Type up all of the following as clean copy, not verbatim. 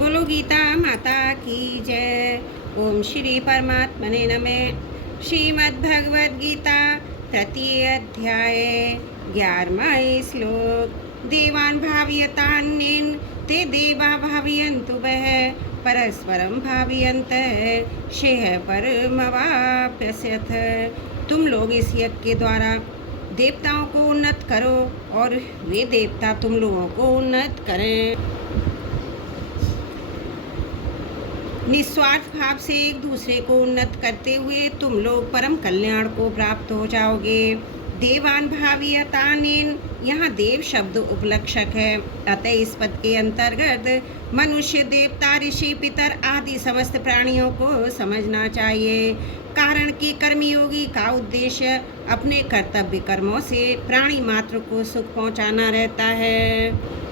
बोलो गीता माता की जय। ओम श्री परमात्मने नमः। श्रीमद् भगवद गीता तृतीय अध्याय 11वां श्लोक। देवान् भावयतान्येन ते देवा भावयन्तु वः परस्परं भावयन्तः शेह परमवाप्स्यथ। तुम लोग इस यज्ञ के द्वारा देवताओं को उन्नत करो और वे देवता तुम लोगों को उन्नत करें। निस्वार्थ भाव से एक दूसरे को उन्नत करते हुए तुम लोग परम कल्याण को प्राप्त हो जाओगे। देवान भावयतानेन, यहाँ देव शब्द उपलक्षक है। अतः इस पद के अंतर्गत मनुष्य, देवता, ऋषि, पितर आदि समस्त प्राणियों को समझना चाहिए। कारण कि कर्मयोगी का उद्देश्य अपने कर्तव्य कर्मों से प्राणी मात्र को सुख पहुँचाना रहता है।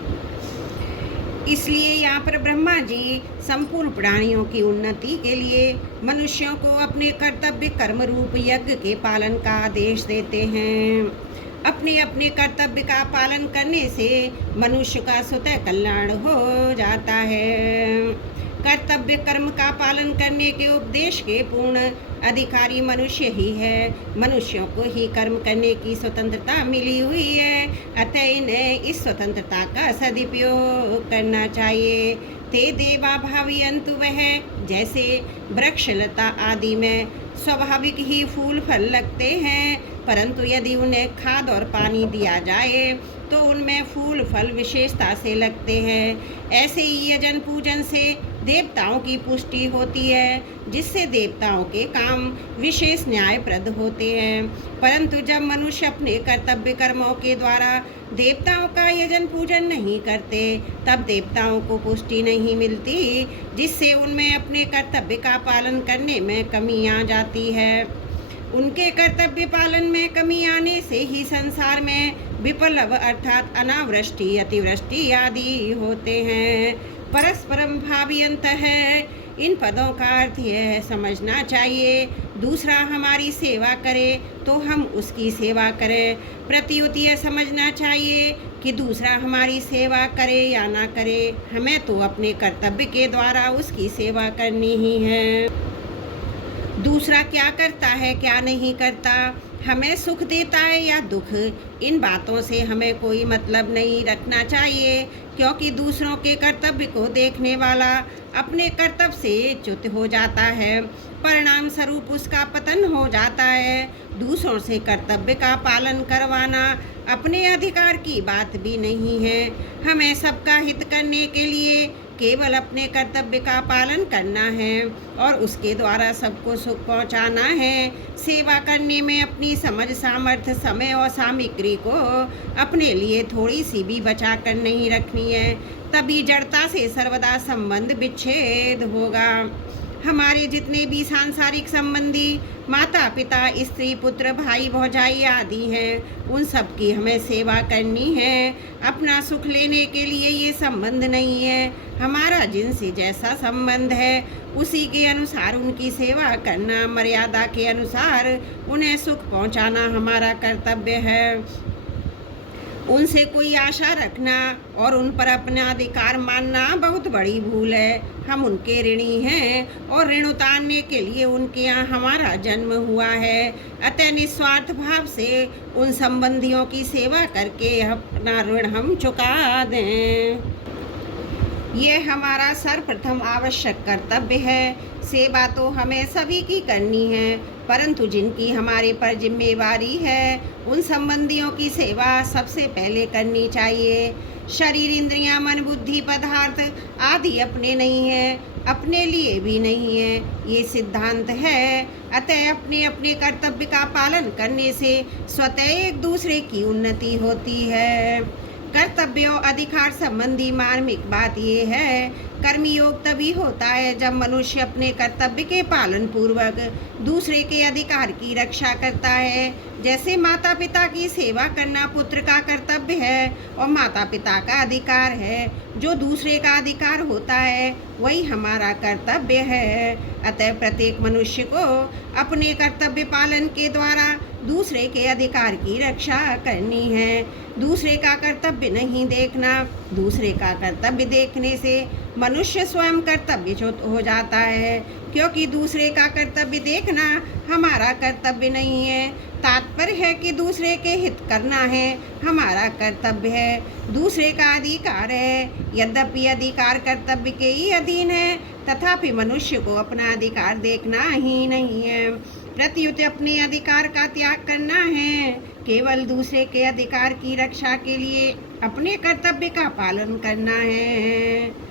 इसलिए यहाँ पर ब्रह्मा जी संपूर्ण प्राणियों की उन्नति के लिए मनुष्यों को अपने कर्तव्य कर्म रूप यज्ञ के पालन का आदेश देते हैं। अपने अपने कर्तव्य का पालन करने से मनुष्य का स्वतः कल्याण हो जाता है। कर्तव्य कर्म का पालन करने के उपदेश के पूर्ण अधिकारी मनुष्य ही है। मनुष्यों को ही कर्म करने की स्वतंत्रता मिली हुई है, अतः इन्हें इस स्वतंत्रता का सदुपयोग करना चाहिए। ते देवा भावयन्तु वः, जैसे वृक्ष लता आदि में स्वाभाविक ही फूल फल लगते हैं, परंतु यदि उन्हें खाद और पानी दिया जाए तो उनमें फूल फल विशेषता से लगते हैं। ऐसे ही यजन पूजन से देवताओं की पुष्टि होती है, जिससे देवताओं के काम विशेष न्यायप्रद होते हैं। परंतु जब मनुष्य अपने कर्तव्य कर्मों के द्वारा देवताओं का यजन पूजन नहीं करते, तब देवताओं को पुष्टि नहीं मिलती, जिससे उनमें अपने कर्तव्य का पालन करने में कमी आ जाती है। उनके कर्तव्य पालन में कमी आने से ही संसार में विप्लव अर्थात अनावृष्टि, अतिवृष्टि आदि होते हैं। परस्परम भावयन्तः, इन पदों का अर्थ यह समझना चाहिए, दूसरा हमारी सेवा करे तो हम उसकी सेवा करें। प्रत्युत यह समझना चाहिए कि दूसरा हमारी सेवा करे या ना करे, हमें तो अपने कर्तव्य के द्वारा उसकी सेवा करनी ही है। दूसरा क्या करता है क्या नहीं करता, हमें सुख देता है या दुख, इन बातों से हमें कोई मतलब नहीं रखना चाहिए, क्योंकि दूसरों के कर्तव्य को देखने वाला अपने कर्तव्य से च्युत हो जाता है, परिणाम स्वरूप उसका पतन हो जाता है। दूसरों से कर्तव्य का पालन करवाना अपने अधिकार की बात भी नहीं है। हमें सबका हित करने के लिए केवल अपने कर्तव्य का पालन करना है और उसके द्वारा सबको सुख पहुंचाना है। सेवा करने में अपनी समझ, सामर्थ्य, समय और सामग्री को अपने लिए थोड़ी सी भी बचा कर नहीं रखनी है, तभी जड़ता से सर्वदा संबंध विच्छेद होगा। हमारे जितने भी सांसारिक संबंधी माता पिता, स्त्री, पुत्र, भाई, भौजाई आदि हैं, उन सब की हमें सेवा करनी है। अपना सुख लेने के लिए ये संबंध नहीं है। हमारा जिनसे जैसा संबंध है उसी के अनुसार उनकी सेवा करना, मर्यादा के अनुसार उन्हें सुख पहुंचाना हमारा कर्तव्य है। उनसे कोई आशा रखना और उन पर अपना अधिकार मानना बहुत बड़ी भूल है। हम उनके ऋणी हैं और ऋण उतारने के लिए उनके यहाँ हमारा जन्म हुआ है। अतः निस्वार्थ भाव से उन संबंधियों की सेवा करके अपना ऋण हम चुका दें। ये हमारा सर्वप्रथम आवश्यक कर्तव्य है। सेवा तो हमें सभी की करनी है, परंतु जिनकी हमारे पर जिम्मेवारी है उन संबंधियों की सेवा सबसे पहले करनी चाहिए। शरीर, इंद्रियां, मन, बुद्धि, पदार्थ आदि अपने नहीं है, अपने लिए भी नहीं है, ये सिद्धांत है। अतः अपने अपने कर्तव्य का पालन करने से स्वतः एक दूसरे की उन्नति होती है। कर्तव्यों अधिकार संबंधी मार्मिक बात यह है, कर्मयोग तभी होता है जब मनुष्य अपने कर्तव्य के पालन पूर्वक दूसरे के अधिकार की रक्षा करता है। जैसे माता पिता की सेवा करना पुत्र का कर्तव्य है और माता पिता का अधिकार है, जो दूसरे का अधिकार होता है वही हमारा कर्तव्य है। अतः प्रत्येक मनुष्य को अपने कर्तव्य पालन के द्वारा दूसरे के अधिकार की रक्षा करनी है। दूसरे का कर्तव्य नहीं देखना, दूसरे का कर्तव्य देखने से मनुष्य स्वयं कर्तव्यच्युत हो जाता है, क्योंकि दूसरे का कर्तव्य देखना हमारा कर्तव्य नहीं है। तात्पर्य है कि दूसरे के हित करना है हमारा कर्तव्य है, दूसरे का अधिकार है। यद्यपि अधिकार कर्तव्य के ही अधीन है, तथापि मनुष्य को अपना अधिकार देखना ही नहीं है, प्रत्युत अपने अधिकार का त्याग करना है। केवल दूसरे के अधिकार की रक्षा के लिए अपने कर्तव्य का पालन करना है।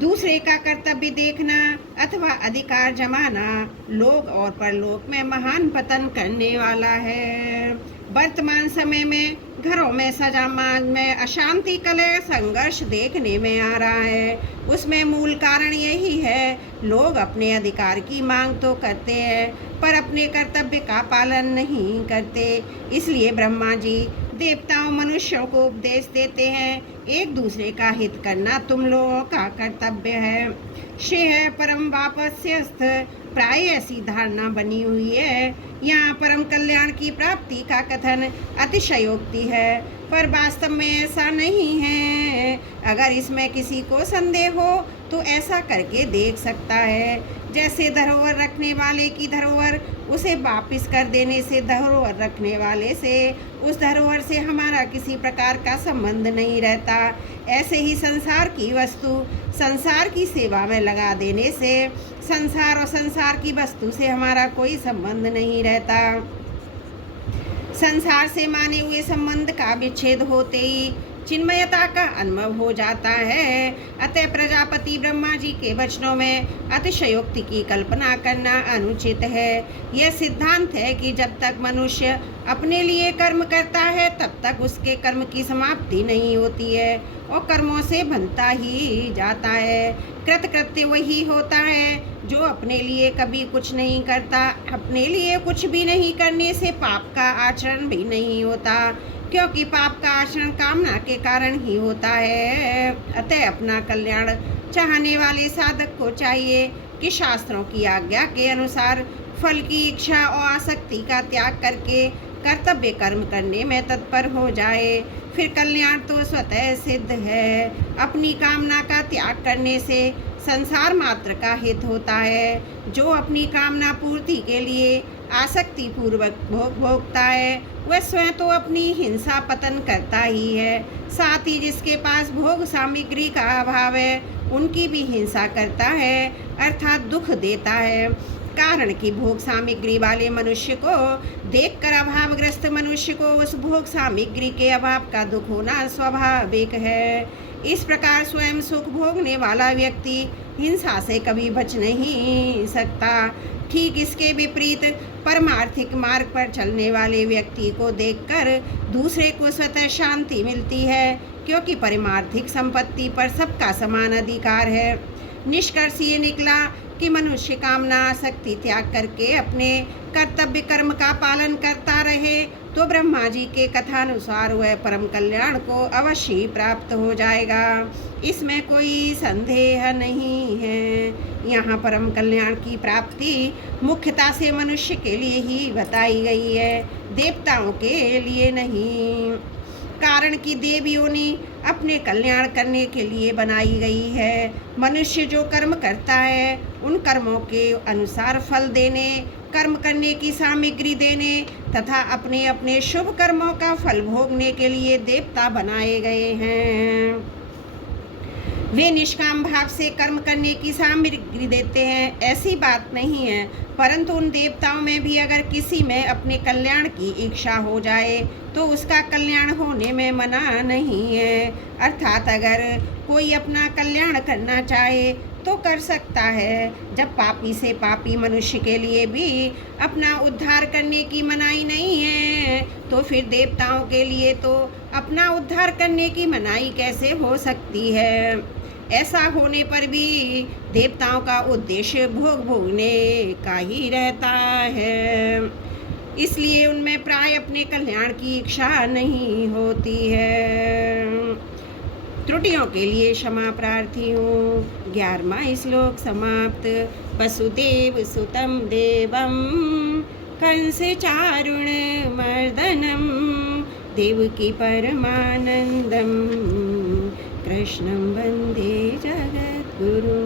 दूसरे का कर्तव्य देखना अथवा अधिकार जमाना लोक और परलोक में महान पतन करने वाला है। वर्तमान समय में घरों में समाज में अशांति, कलह, संघर्ष देखने में आ रहा है। उसमें मूल कारण यही है, लोग अपने अधिकार की मांग तो करते हैं पर अपने कर्तव्य का पालन नहीं करते। इसलिए ब्रह्मा जी देवताओं मनुष्यों को उपदेश देते हैं, एक दूसरे का हित करना तुम लोगों का कर्तव्य है। श्रेय परम वापस्यस्थ प्राय ऐसी धारणा बनी हुई है। यहाँ परम कल्याण की प्राप्ति का कथन अतिशयोक्ति है, पर वास्तव में ऐसा नहीं है। अगर इसमें किसी को संदेह हो तो ऐसा करके देख सकता है। जैसे धरोहर रखने वाले की धरोहर उसे वापस कर देने से धरोहर रखने वाले से उस धरोहर से हमारा किसी प्रकार का संबंध नहीं रहता, ऐसे ही संसार की वस्तु संसार की सेवा में लगा देने से संसार और संसार की वस्तु से हमारा कोई संबंध नहीं रहता। संसार से माने हुए संबंध का विच्छेद होते ही चिन्मयता का अनुभव हो जाता है। अतः प्रजापति ब्रह्मा जी के वचनों में अतिशयोक्ति की कल्पना करना अनुचित है। यह सिद्धांत है कि जब तक मनुष्य अपने लिए कर्म करता है तब तक उसके कर्म की समाप्ति नहीं होती है और कर्मों से बनता ही जाता है। कृतकृत्य वही होता है जो अपने लिए कभी कुछ नहीं करता। अपने लिए कुछ भी नहीं करने से पाप का आचरण भी नहीं होता, क्योंकि पाप का आचरण कामना के कारण ही होता है। अतः अपना कल्याण चाहने वाले साधक को चाहिए कि शास्त्रों की आज्ञा के अनुसार फल की इच्छा और आसक्ति का त्याग करके कर्तव्य कर्म करने में तत्पर हो जाए, फिर कल्याण तो स्वतः सिद्ध है। अपनी कामना का त्याग करने से संसार मात्र का हित होता है। जो अपनी कामना पूर्ति के लिए आसक्ति पूर्वक भोग भोगता है वह स्वयं तो अपनी हिंसा पतन करता ही है, साथ ही जिसके पास भोग सामग्री का अभाव है उनकी भी हिंसा करता है, अर्थात दुख देता है। कारण कि भोग सामग्री वाले मनुष्य को देखकर अभावग्रस्त मनुष्य को उस भोग सामग्री के अभाव का दुख होना स्वाभाविक है। इस प्रकार स्वयं सुख भोगने वाला व्यक्ति हिंसा से कभी बच नहीं सकता। ठीक इसके विपरीत परमार्थिक मार्ग पर चलने वाले व्यक्ति को देखकर दूसरे को स्वतः शांति मिलती है, क्योंकि परमार्थिक संपत्ति पर सबका समान अधिकार है। निष्कर्ष ये निकला कि मनुष्य कामना आसक्ति त्याग करके अपने कर्तव्य कर्म का पालन करता रहे तो ब्रह्मा जी के कथानुसार वह परम कल्याण को अवश्य प्राप्त हो जाएगा, इसमें कोई संदेह नहीं है। यहाँ परम कल्याण की प्राप्ति मुख्यता से मनुष्य के लिए ही बताई गई है, देवताओं के लिए नहीं। कारण कि देव योनि अपने कल्याण करने के लिए बनाई गई है। मनुष्य जो कर्म करता है उन कर्मों के अनुसार फल देने, कर्म करने की सामग्री देने तथा अपने अपने शुभ कर्मों का फल भोगने के लिए देवता बनाए गए हैं। वे निष्काम भाव से कर्म करने की सामग्री देते हैं, ऐसी बात नहीं है, परंतु उन देवताओं में भी अगर किसी में अपने कल्याण की इच्छा हो जाए तो उसका कल्याण होने में मना नहीं है। अर्थात अगर कोई अपना कल्याण करना चाहे तो कर सकता है। जब पापी से पापी मनुष्य के लिए भी अपना उद्धार करने की मनाही नहीं है तो फिर देवताओं के लिए तो अपना उद्धार करने की मनाही कैसे हो सकती है। ऐसा होने पर भी देवताओं का उद्देश्य भोग भोगने का ही रहता है, इसलिए उनमें प्राय अपने कल्याण की इच्छा नहीं होती है। त्रुटियों के लिए क्षमा प्रार्थी हूँ। 11वां श्लोक समाप्त। वसुदेव सुतं देवं कंस चारुण मर्दनम देवकी परमानंदम कृष्णं वंदे जगत् गुरु